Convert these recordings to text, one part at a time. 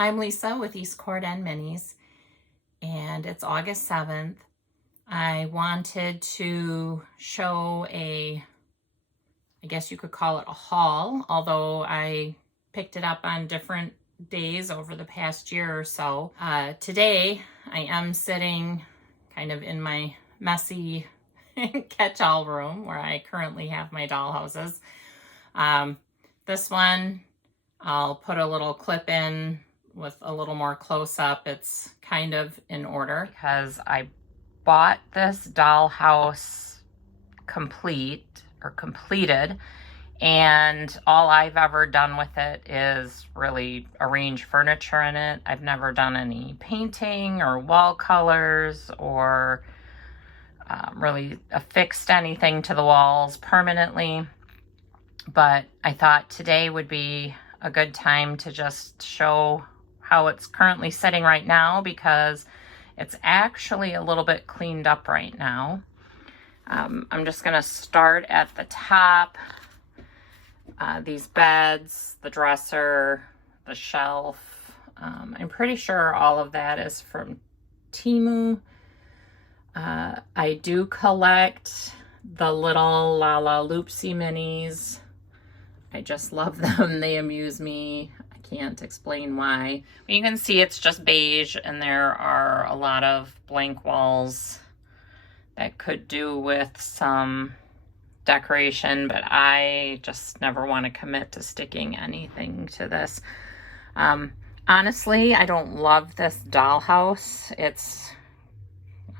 I'm Lisa with East Cord and Minis, and it's August 7th. I wanted to show I guess you could call it a haul, although I picked it up on different days over the past year or so. Today, I am sitting kind of in my messy catch-all room where I currently have my dollhouses. This one, I'll put a little clip in with a little more close-up. It's kind of in order because I bought this dollhouse completed, and all I've ever done with it is really arrange furniture in it. I've never done any painting or wall colors or really affixed anything to the walls permanently. But I thought today would be a good time to just show how it's currently sitting right now, because it's actually a little bit cleaned up right now. I'm just going to start at the top. These beds, the dresser, the shelf. I'm pretty sure all of that is from Temu. I do collect the little Lala Loopsy minis. I just love them. They amuse me. I can't explain why. But you can see it's just beige, and there are a lot of blank walls that could do with some decoration, but I just never want to commit to sticking anything to this. Honestly, I don't love this dollhouse. It's,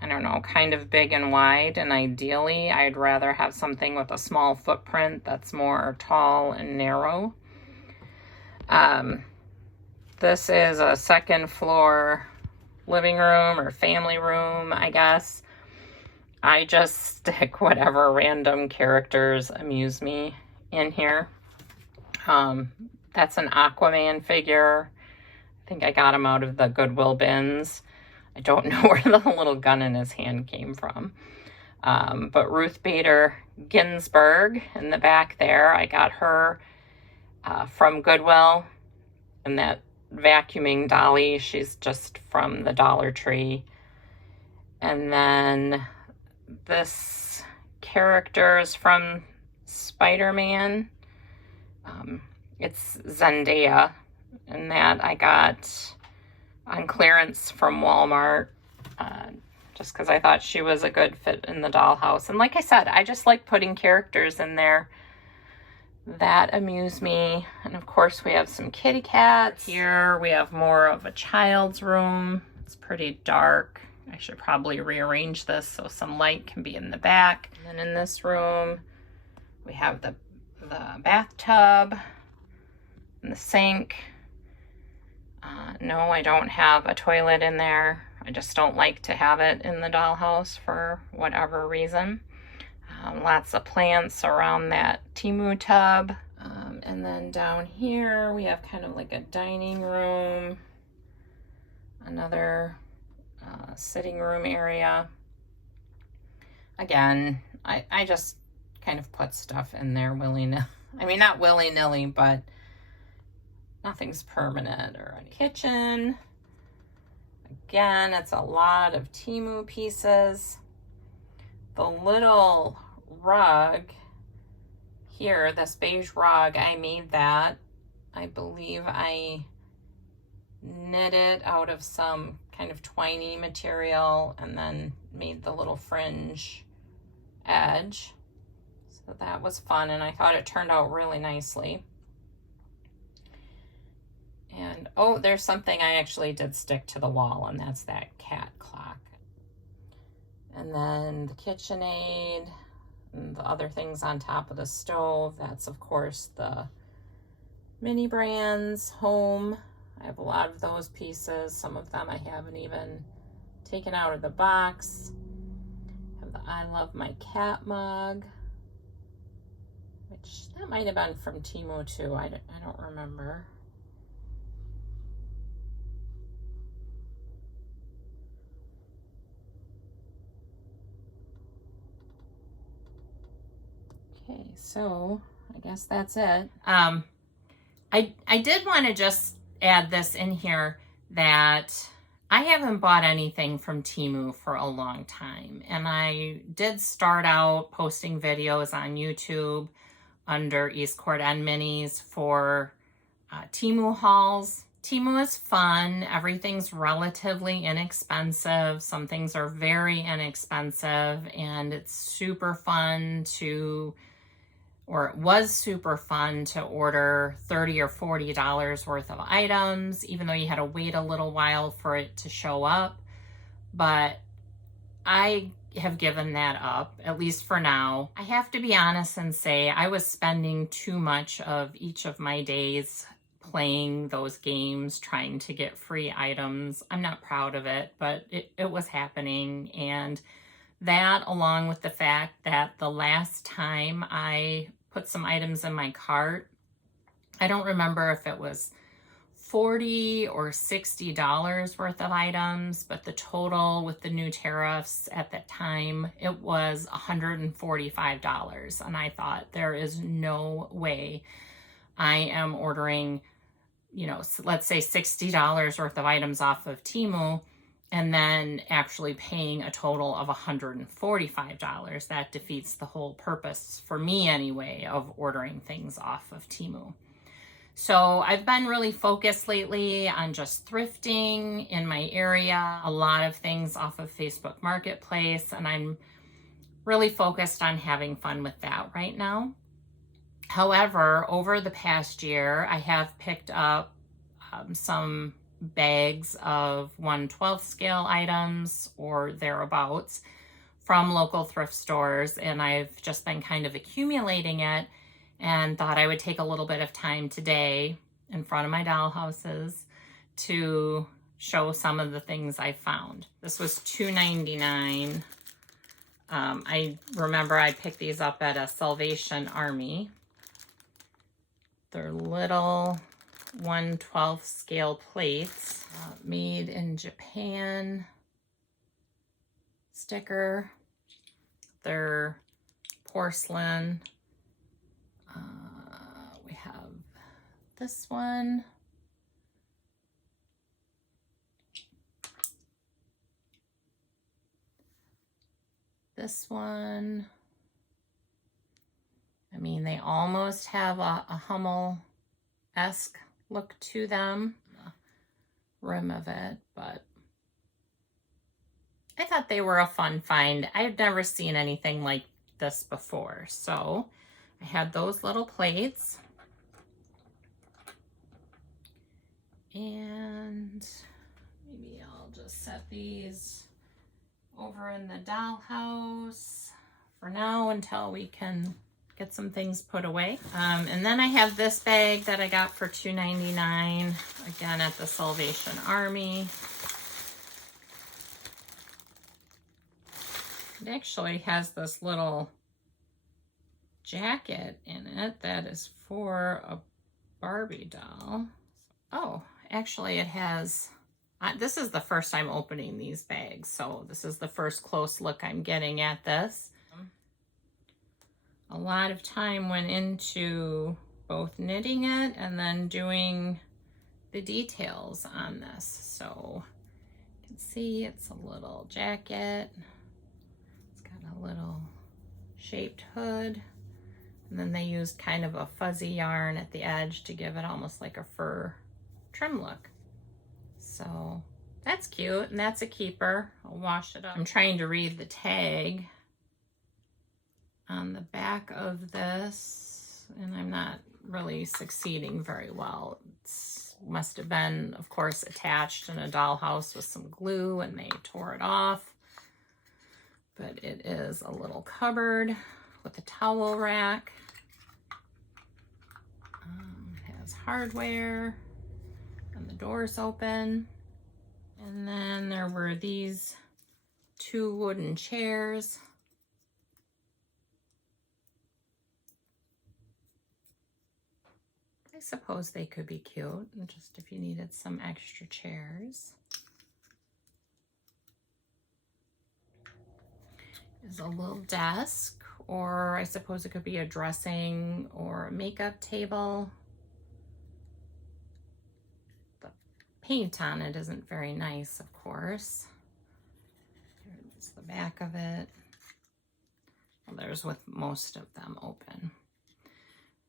I don't know, kind of big and wide, and ideally I'd rather have something with a small footprint that's more tall and narrow. This is a second floor living room or family room, I guess. I just stick whatever random characters amuse me in here. That's an Aquaman figure. I think I got him out of the Goodwill bins. I don't know where the little gun in his hand came from. But Ruth Bader Ginsburg in the back there, I got her from Goodwill. And that vacuuming dolly, she's just from the Dollar Tree. And then this character is from Spider-Man. It's Zendaya, and that I got on clearance from Walmart, just because I thought she was a good fit in the dollhouse. And like I said, I just like putting characters in there that amuse me. And of course we have some kitty cats. Here we have more of a child's room. It's pretty dark. I should probably rearrange this so some light can be in the back. And then in this room, we have the bathtub and the sink. No, I don't have a toilet in there. I just don't like to have it in the dollhouse for whatever reason. Lots of plants around that Temu tub. And then down here, we have kind of like a dining room. Another sitting room area. Again, I just kind of put stuff in there willy-nilly. I mean, not willy-nilly, but nothing's permanent. Or a kitchen. Again, it's a lot of Temu pieces. The little rug here, this beige rug, I made that. I believe I knit it out of some kind of twiny material and then made the little fringe edge. So that was fun, and I thought it turned out really nicely. And oh, there's something I actually did stick to the wall, and that's that cat clock. And then the KitchenAid and the other things on top of the stove. That's of course the mini brands, home. I have a lot of those pieces. Some of them I haven't even taken out of the box. I have the I Love My Cat mug, which that might have been from Temu too. I don't remember. Okay, so I guess that's it. I did want to just add this in here that I haven't bought anything from Temu for a long time. And I did start out posting videos on YouTube under East Court End Minis for Temu hauls. Temu is fun. Everything's relatively inexpensive. Some things are very inexpensive, and it's super fun to, or it was super fun to order $30 or $40 worth of items, even though you had to wait a little while for it to show up. But I have given that up, at least for now. I have to be honest and say I was spending too much of each of my days playing those games, trying to get free items. I'm not proud of it, but it was happening. And that, along with the fact that the last time I put some items in my cart, I don't remember if it was $40 or $60 worth of items, but the total with the new tariffs at that time, it was $145. And I thought, there is no way I am ordering, you know, let's say $60 worth of items off of Temu and then actually paying a total of $145. That defeats the whole purpose, for me anyway, of ordering things off of Temu. So I've been really focused lately on just thrifting in my area, a lot of things off of Facebook Marketplace, and I'm really focused on having fun with that right now. However, over the past year, I have picked up some bags of 1/12 scale items or thereabouts from local thrift stores, and I've just been kind of accumulating it and thought I would take a little bit of time today in front of my dollhouses to show some of the things I found. This was $2.99. I remember I picked these up at a Salvation Army. They're little 1/12 scale plates, made in Japan sticker. They're porcelain. We have this one. This one. I mean, they almost have a Hummel-esque look to them, the rim of it, but I thought they were a fun find. I've never seen anything like this before, so I had those little plates. And maybe I'll just set these over in the dollhouse for now until we can get some things put away. And then I have this bag that I got for $2.99, again at the Salvation Army. It actually has this little jacket in it that is for a Barbie doll. Oh, actually it has, this is the first time opening these bags, so this is the first close look I'm getting at this. A lot of time went into both knitting it and then doing the details on this. So you can see it's a little jacket. It's got a little shaped hood. And then they used kind of a fuzzy yarn at the edge to give it almost like a fur trim look. So that's cute, and that's a keeper. I'll wash it up. I'm trying to read the tag on the back of this, and I'm not really succeeding very well. It must have been, of course, attached in a dollhouse with some glue, and they tore it off. But it is a little cupboard with a towel rack. It has hardware, and the door's open. And then there were these two wooden chairs. I suppose they could be cute, just if you needed some extra chairs. There's a little desk, or I suppose it could be a dressing or a makeup table. paint on it isn't very nice, of course. Here's the back of it. Well, there's with most of them open.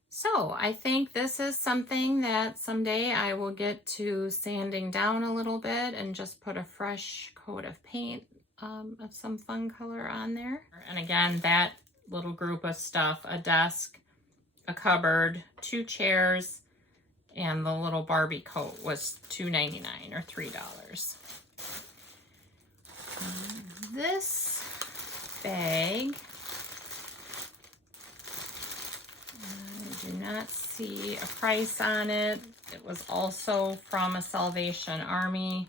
So I think this is something that someday I will get to sanding down a little bit and just put a fresh coat of paint of some fun color on there. And again, that little group of stuff, a desk, a cupboard, 2 chairs, and the little Barbie coat was $2.99 or $3. This bag, I do not see a price on it. It was also from a Salvation Army.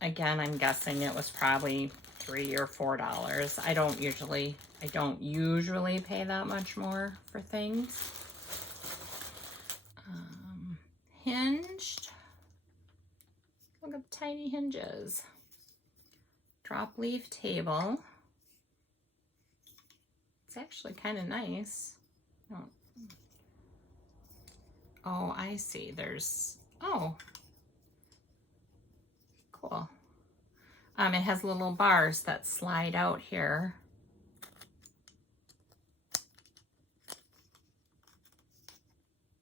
Again, I'm guessing it was probably $3 or $4. I don't usually pay that much more for things. Hinged. Look at the tiny hinges. Drop leaf table. It's actually kind of nice. Oh, I see. Oh, cool. It has little bars that slide out here.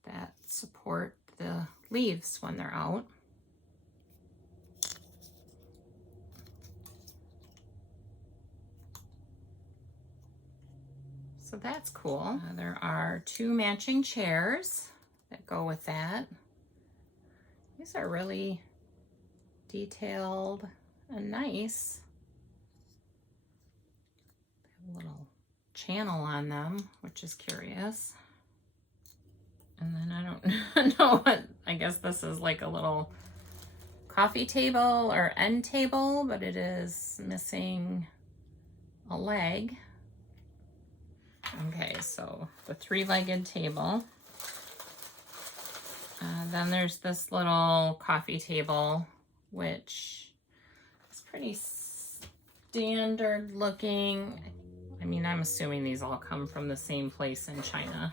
That support the leaves when they're out. So that's cool. There are 2 matching chairs that go with that. These are really detailed and nice. They have a little channel on them, which is curious. And then I don't know what, I guess this is like a little coffee table or end table, but it is missing a leg. Okay, so the 3-legged table. Then there's this little coffee table, which is pretty standard looking. I mean, I'm assuming these all come from the same place in China,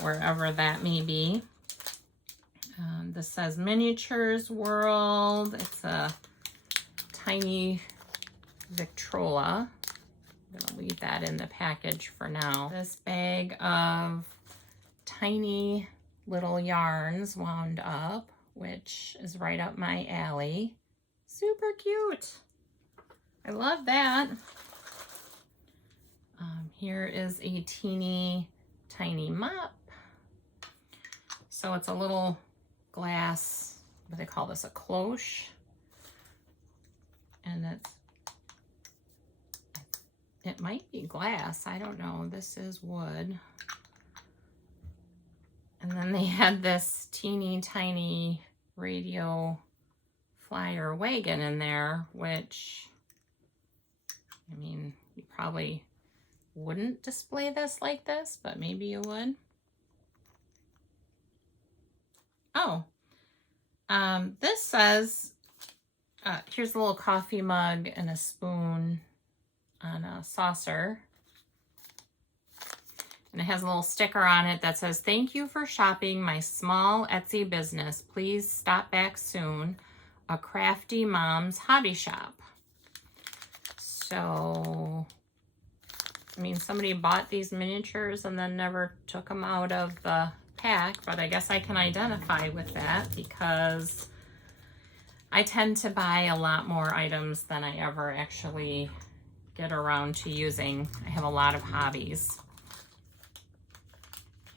wherever that may be. This says Miniatures World. It's a tiny Victrola. I'm gonna leave that in the package for now. This bag of tiny little yarns wound up, which is right up my alley. Super cute. I love that. Here is a teeny tiny mop. So it's a little glass, what do they call this, a cloche? And it might be glass, I don't know. This is wood. And then they had this teeny tiny radio flyer wagon in there, which, I mean, you probably wouldn't display this like this, but maybe you would. Oh, this says, here's a little coffee mug and a spoon on a saucer. And it has a little sticker on it that says, "Thank you for shopping my small Etsy business. Please stop back soon. A crafty mom's hobby shop." So, I mean, somebody bought these miniatures and then never took them out of the pack, but I guess I can identify with that because I tend to buy a lot more items than I ever actually get around to using. I have a lot of hobbies.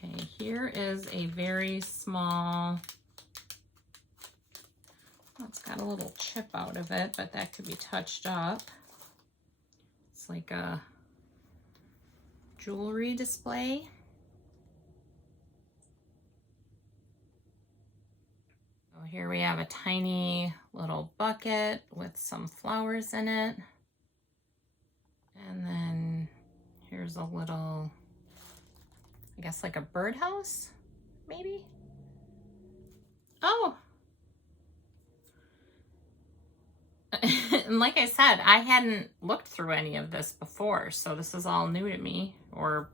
Okay, here is a very small, well, it's got a little chip out of it, but that could be touched up. It's like a jewelry display. So here we have a tiny little bucket with some flowers in it. And then here's a little, I guess like a birdhouse, maybe? Oh! And like I said, I hadn't looked through any of this before, so this is all new to me. Or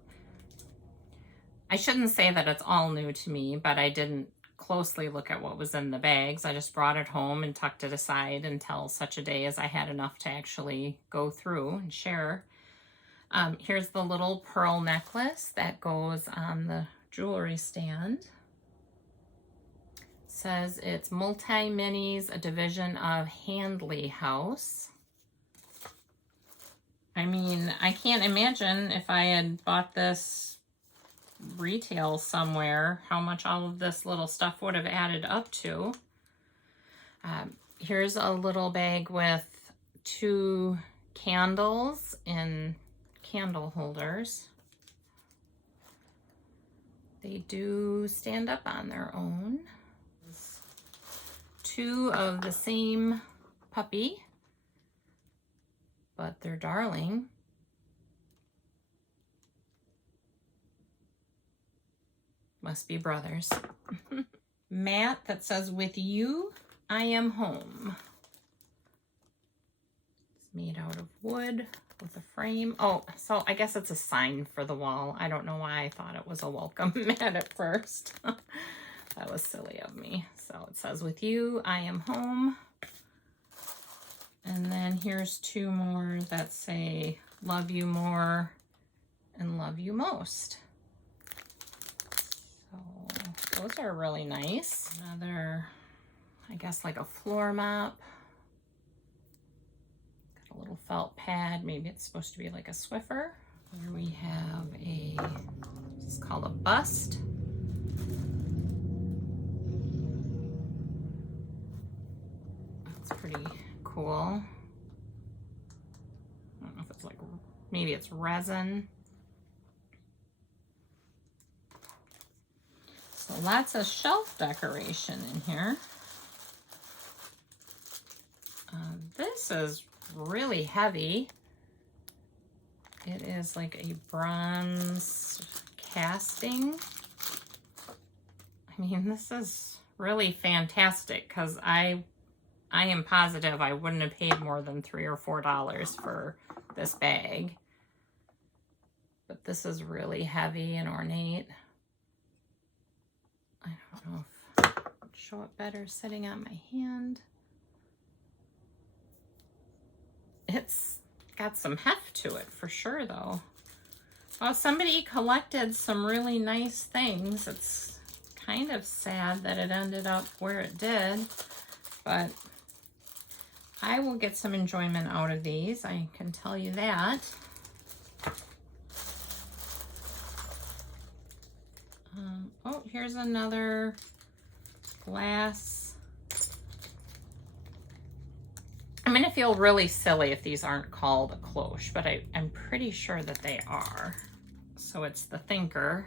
I shouldn't say that it's all new to me, but I didn't closely look at what was in the bags. I just brought it home and tucked it aside until such a day as I had enough to actually go through and share. Here's the little pearl necklace that goes on the jewelry stand. It says it's Multi-Minis, a division of Handley House. I mean, I can't imagine if I had bought this retail somewhere, how much all of this little stuff would have added up to. Here's a little bag with 2 candles in candle holders. They do stand up on their own. 2 of the same puppy, but they're darling. Must be brothers. Mat that says, "With you, I am home." It's made out of wood with a frame. Oh, so I guess it's a sign for the wall. I don't know why I thought it was a welcome mat at first. That was silly of me. So it says, "With you, I am home." And then here's 2 more that say, "Love you more" and "Love you most." So those are really nice. Another, I guess, like a floor mop. Got a little felt pad. Maybe it's supposed to be like a Swiffer. Here we have it's called a bust. That's pretty cool. I don't know if it's like, maybe it's resin. So lots of shelf decoration in here. This is really heavy. It is like a bronze casting. I mean, this is really fantastic because I am positive I wouldn't have paid more than $3 or $4 for this bag. But this is really heavy and ornate. I don't know if I can show it better sitting on my hand. It's got some heft to it for sure, though. Well, somebody collected some really nice things. It's kind of sad that it ended up where it did, but I will get some enjoyment out of these, I can tell you that. Oh, here's another glass. I'm gonna feel really silly if these aren't called a cloche, but I'm pretty sure that they are. So it's the Thinker.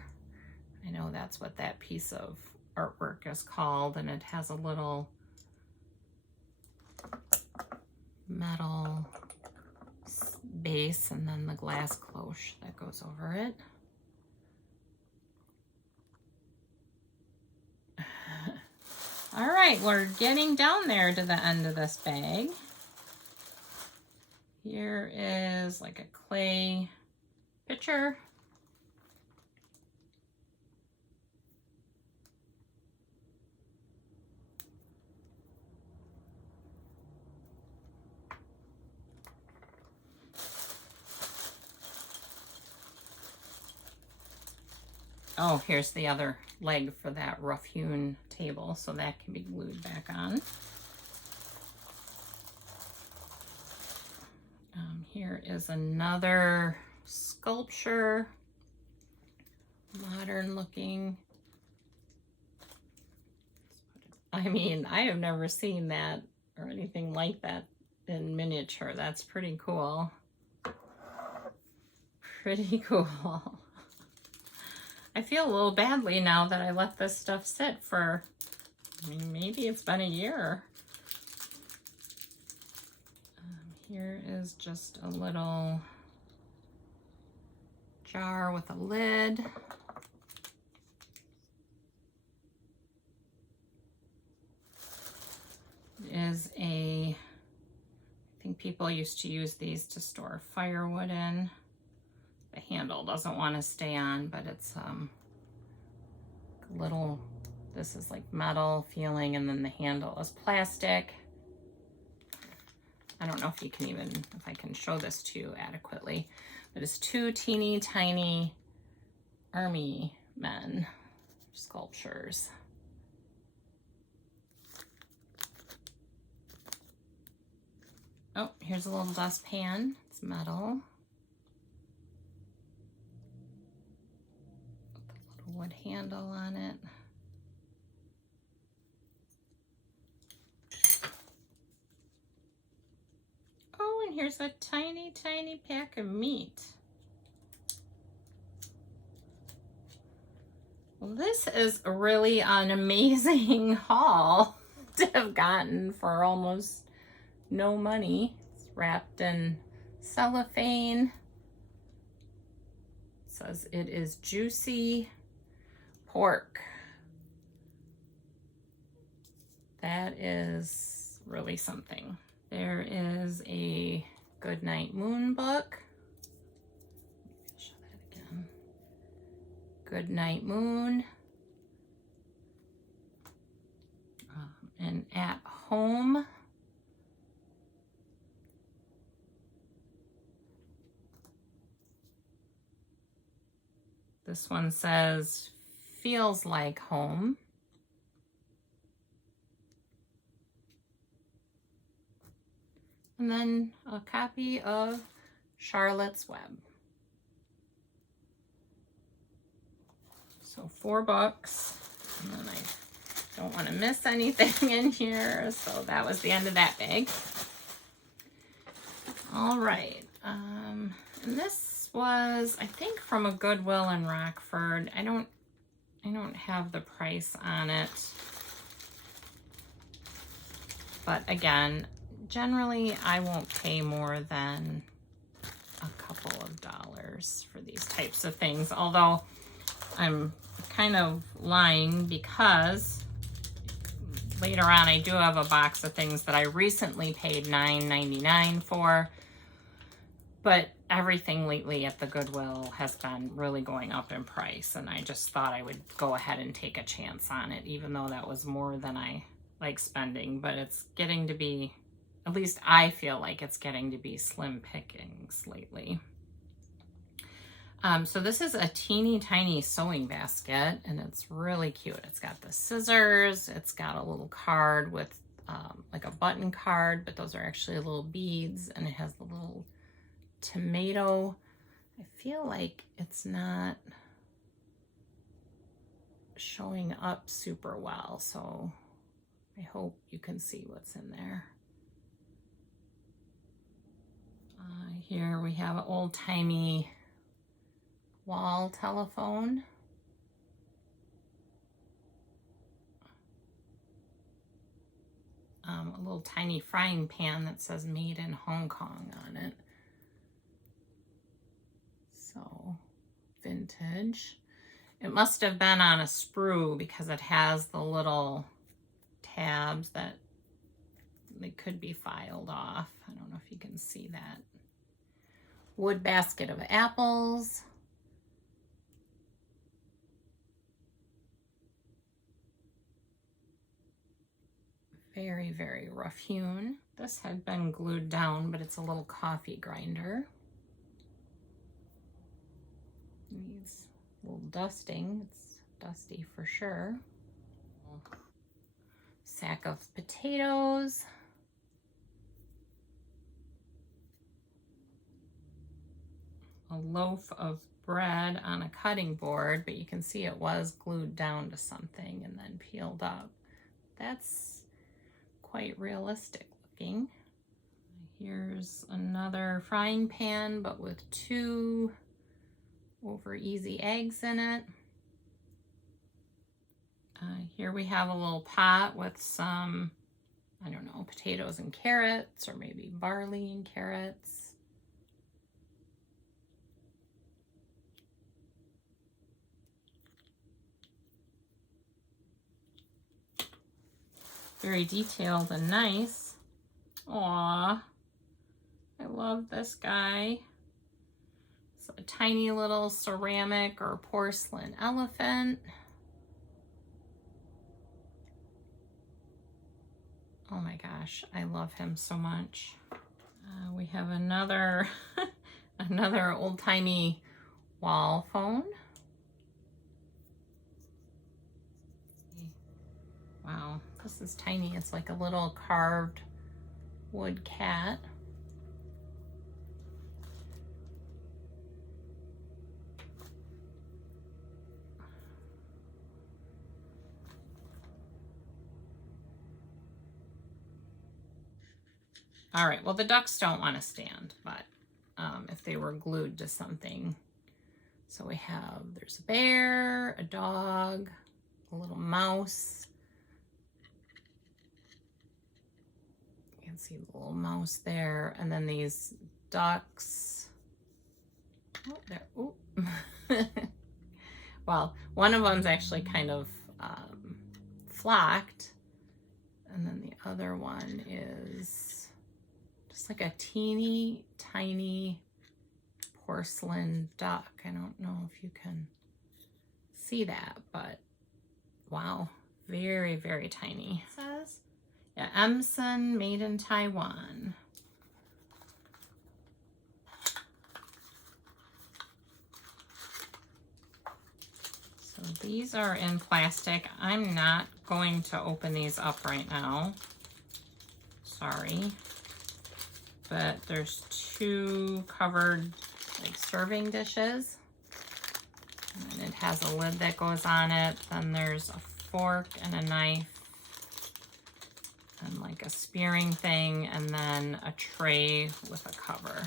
I know that's what that piece of artwork is called, and it has a little metal base and then the glass cloche that goes over it. All right, we're getting down there to the end of this bag. Here is like a clay pitcher. Oh, here's the other leg for that rough-hewn table, so that can be glued back on. Here is another sculpture, modern looking. I mean, I have never seen that or anything like that in miniature. That's pretty cool. Pretty cool. I feel a little badly now that I let this stuff sit for, I mean, maybe it's been a year. Here is just a little jar with a lid. It is I think people used to use these to store firewood in. The handle doesn't want to stay on, but it's a little This is like metal feeling, and then the handle is plastic. I don't know if you can even, if I can show this to you adequately, but it's two teeny tiny army men sculptures. Oh, here's a little dustpan. It's metal. With a little wood handle on it. Oh, and here's a tiny, tiny pack of meat. Well, this is really an amazing haul to have gotten for almost no money. It's wrapped in cellophane. It says it is juicy pork. That is really something. There is a Goodnight Moon book. I'll show that again. Goodnight Moon. And At Home. This one says, feels like home. And then a copy of Charlotte's Web. So 4 books. And then I don't want to miss anything in here. So that was the end of that bag. All right. And this was, I think, from a Goodwill in Rockford. I don't have the price on it. But again, generally I won't pay more than a couple of dollars for these types of things. Although I'm kind of lying, because later on I do have a box of things that I recently paid $9.99 for. But everything lately at the Goodwill has been really going up in price, and I just thought I would go ahead and take a chance on it, even though that was more than I like spending. But it's getting to be, at least I feel like it's getting to be slim pickings lately. So this is a teeny tiny sewing basket, and it's really cute. It's got the scissors, it's got a little card with like a button card, but those are actually little beads, and it has the little tomato. I feel like it's not showing up super well, so I hope you can see what's in there. Here we have an old-timey wall telephone. A little tiny frying pan that says made in Hong Kong on it. So vintage. It must have been on a sprue because it has the little tabs that they could be filed off. I don't know if you can see that. Wood basket of apples. Very, very rough hewn. This had been glued down, but it's a little coffee grinder. Needs a little dusting. It's dusty for sure. Sack of potatoes. A loaf of bread on a cutting board, but you can see it was glued down to something and then peeled up. That's quite realistic looking. Here's another frying pan, but with 2 over easy eggs in it. Here we have a little pot with some, I don't know, potatoes and carrots, or maybe barley and carrots. Very detailed and nice. Aww, I love this guy. It's a tiny little ceramic or porcelain elephant. Oh my gosh, I love him so much. We have another another old-timey wall phone. Wow, this is tiny. It's like a little carved wood cat. All right, well, the ducks don't want to stand, but if they were glued to something. So we have, there's a bear, a dog, a little mouse. You can see the little mouse there, and then these ducks. Oh, there, ooh. Well, one of them's actually kind of flocked, and then the other one is just like a teeny tiny porcelain duck. I don't know if you can see that, but wow, very, very tiny. It says, yeah, Emson, made in Taiwan. So these are in plastic. I'm not going to open these up right now. Sorry. But there's two covered like serving dishes. And it has a lid that goes on it. Then there's a fork and a knife and like a spearing thing, and then a tray with a cover.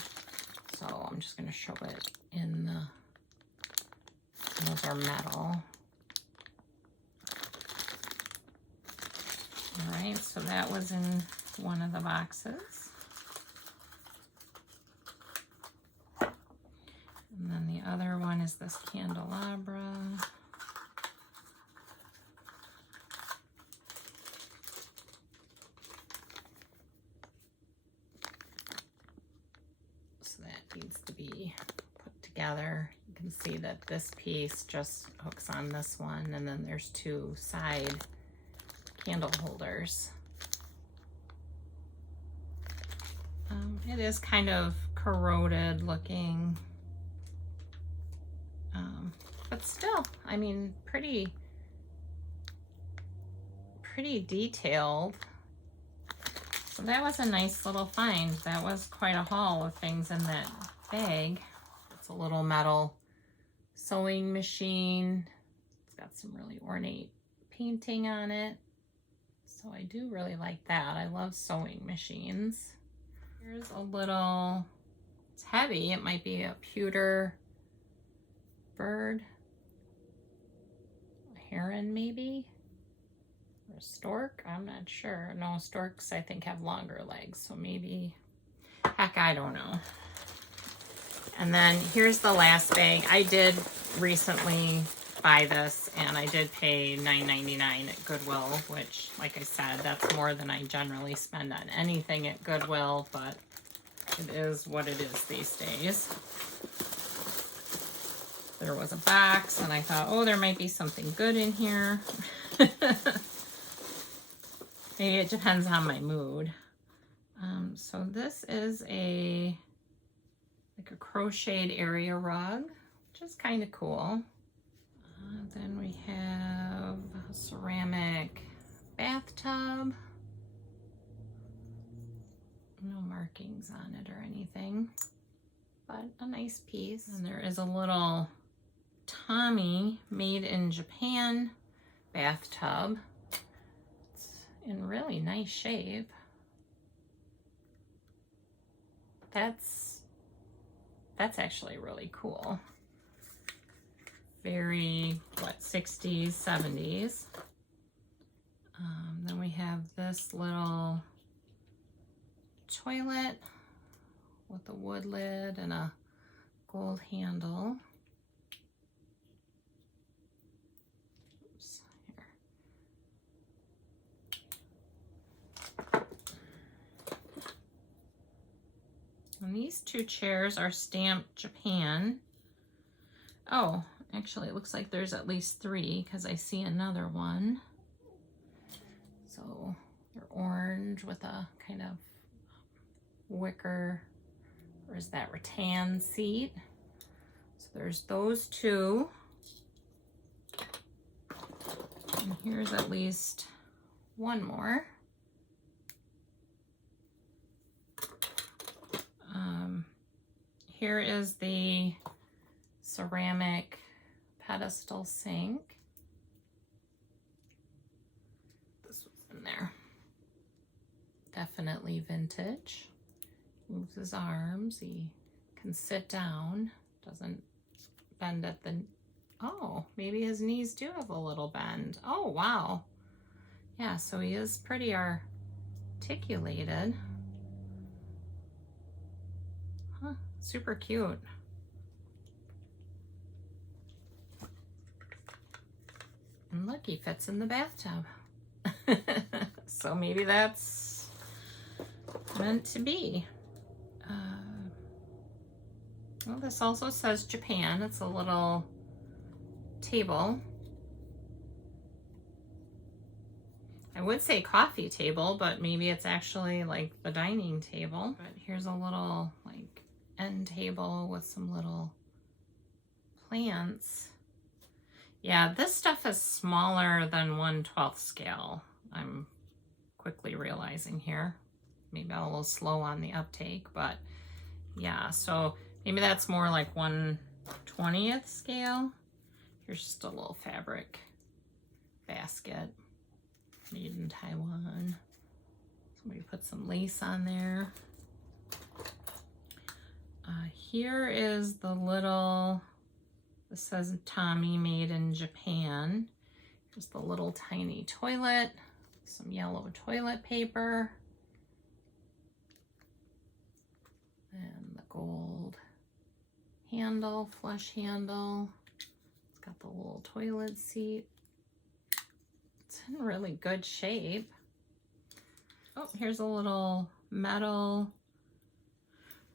So I'm just going to show it in the, those are metal. All right, so that was in one of the boxes. And then the other one is this candelabra. So that needs to be put together. You can see that this piece just hooks on this one, and then there's two side candle holders. It is kind of corroded looking. But still, I mean, pretty detailed. So that was a nice little find. That was quite a haul of things in that bag. It's a little metal sewing machine. It's got some really ornate painting on it. So I do really like that. I love sewing machines. Here's a little, it's heavy. It might be a pewter bird. Heron maybe, or a stork, I'm not sure. No, storks I think have longer legs, so maybe, heck, I don't know. And then here's the last bag. I did recently buy this, and I did pay $9.99 at Goodwill, which, like I said, that's more than I generally spend on anything at Goodwill, but it is what it is these days. There was a box, and I thought, oh, there might be something good in here. Maybe it depends on my mood. So this is like a crocheted area rug, which is kind of cool. Then we have a ceramic bathtub. No markings on it or anything, but a nice piece. And there is a little Tommy made in Japan bathtub. It's in really nice shape. That's actually really cool. Very, what, 60s, 70s. Then we have this little toilet with a wood lid and a gold handle. Oops, here. And these two chairs are stamped Japan. Oh, actually it looks like there's at least three because I see another one. So they're orange. lounge with a kind of wicker, or is that rattan seat? So there's those two. And here's at least one more. Here is the ceramic pedestal sink. This was in there. Definitely vintage. Moves his arms. He can sit down. Doesn't bend at the... Oh, maybe his knees do have a little bend. Oh, wow. Yeah, so he is pretty articulated. Huh, super cute. And look, he fits in the bathtub. So maybe that's meant to be. Well, this also says Japan. It's a little table. I would say coffee table, but maybe it's actually like the dining table. But here's a little like end table with some little plants. Yeah, this stuff is smaller than 1/12 scale. I'm quickly realizing here. Maybe I'm a little slow on the uptake, but yeah, so maybe that's more like 1/20th scale. Here's just a little fabric basket made in Taiwan. Somebody put some lace on there. Here is the little, this says Tommy made in Japan. Here's the little tiny toilet, some yellow toilet paper, and the gold handle, flush handle. It's got the little toilet seat. It's in really good shape. Oh, here's a little metal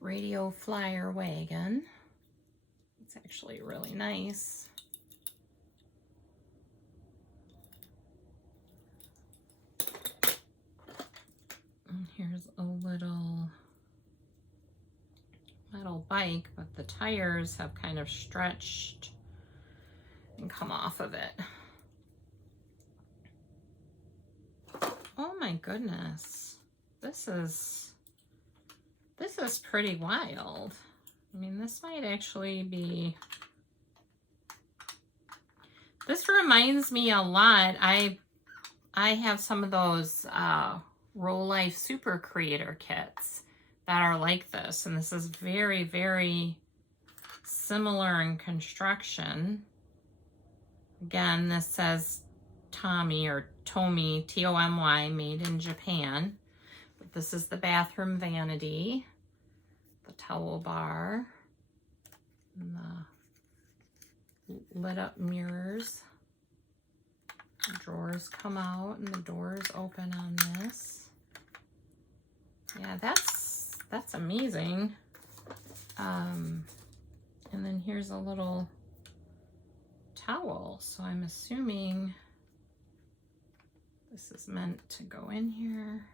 radio flyer wagon. It's actually really nice. And here's a little metal bike, but the tires have kind of stretched and come off of it. Oh my goodness. This is pretty wild. I mean, this might actually be, this reminds me a lot. I have some of those Roll Life Super Creator kits that are like this, and this is very, very similar in construction. Again, this says Tommy or Tomy, T-O-M-Y, made in Japan. But this is the bathroom vanity, the towel bar, and the lit up mirrors. The drawers come out and the doors open on this. Yeah, that's amazing. And then here's a little towel. So I'm assuming this is meant to go in here.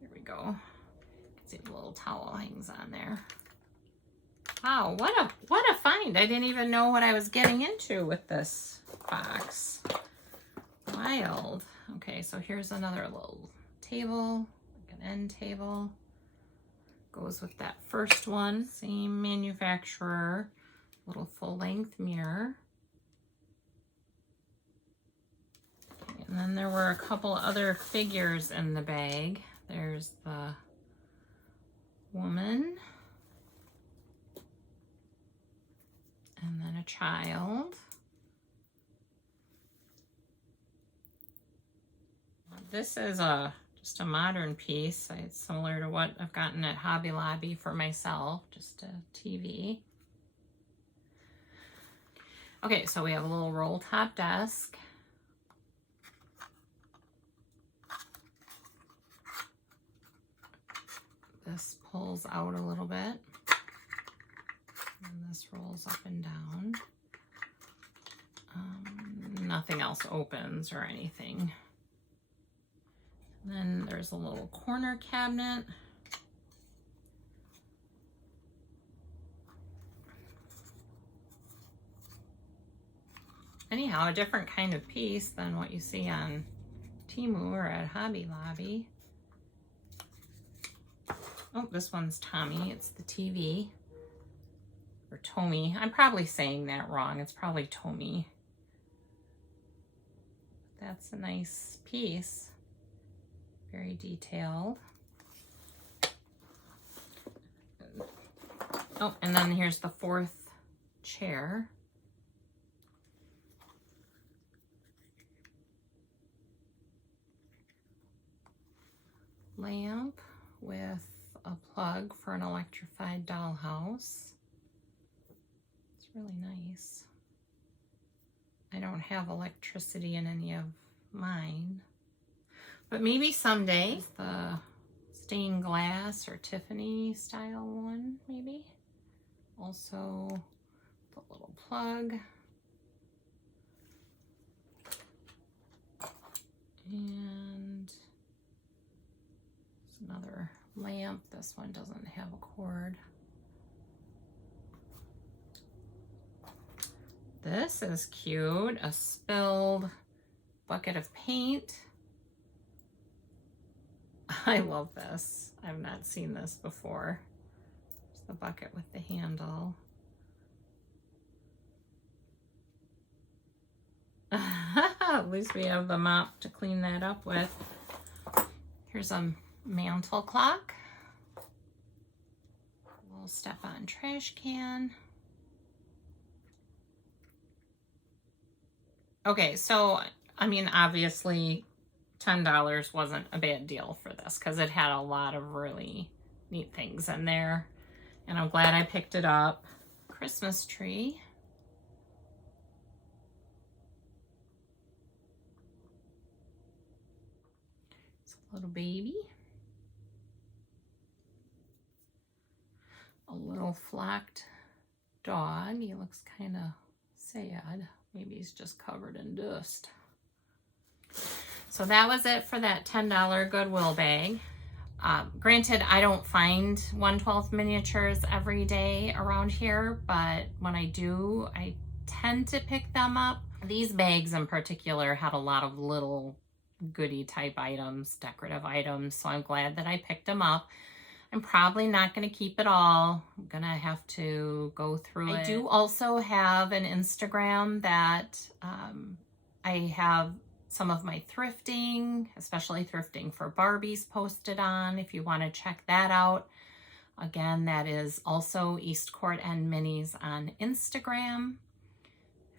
Here we go. You can see the little towel hangs on there. Wow, what a find. I didn't even know what I was getting into with this box. Wild. Okay, so here's another little table, like an end table. Goes with that first one. Same manufacturer. Little full-length mirror. Okay, and then there were a couple other figures in the bag. There's the woman. And then a child. This is just a modern piece. It's similar to what I've gotten at Hobby Lobby for myself, just a TV. Okay, so we have a little roll top desk. This pulls out a little bit. And this rolls up and down. Nothing else opens or anything. Then there's a little corner cabinet. Anyhow, a different kind of piece than what you see on Temu or at Hobby Lobby. Oh, this one's Tommy. It's the TV. Or Tomy. I'm probably saying that wrong. It's probably Tomy. That's a nice piece. Very detailed. Oh, and then here's the fourth chair. Lamp with a plug for an electrified dollhouse. It's really nice. I don't have electricity in any of mine, but maybe someday. The stained glass or Tiffany style one, maybe. Also the little plug. And another lamp. This one doesn't have a cord. This is cute. A spilled bucket of paint. I love this. I've not seen this before. There's the bucket with the handle. At least we have the mop to clean that up with. Here's a mantle clock. A little step-on trash can. Okay, so, I mean, obviously $10 wasn't a bad deal for this because it had a lot of really neat things in there. And I'm glad I picked it up. Christmas tree. It's a little baby. A little flocked dog. He looks kind of sad. Maybe he's just covered in dust. So that was it for that $10 Goodwill bag. Granted, I don't find 1/12 miniatures every day around here, but when I do, I tend to pick them up. These bags in particular had a lot of little goodie type items, decorative items, so I'm glad that I picked them up. I'm probably not going to keep it all. I'm going to have to go through it. I do also have an Instagram that I have some of my thrifting, especially thrifting for Barbies, posted on if you want to check that out. Again, that is also East Court and Minis on Instagram.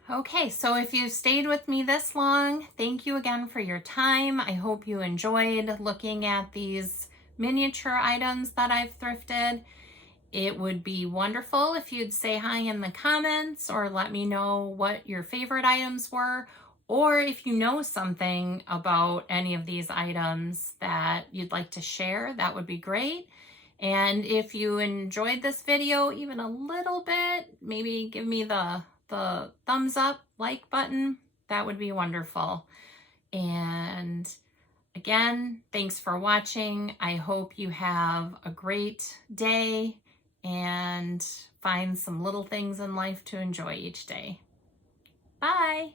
Okay, so if you've stayed with me this long, thank you again for your time. I hope you enjoyed looking at these miniature items that I've thrifted. It would be wonderful if you'd say hi in the comments or let me know what your favorite items were, or if you know something about any of these items that you'd like to share, that would be great. And if you enjoyed this video even a little bit, maybe give me the thumbs up, like button. That would be wonderful. And again, thanks for watching. I hope you have a great day and find some little things in life to enjoy each day. Bye.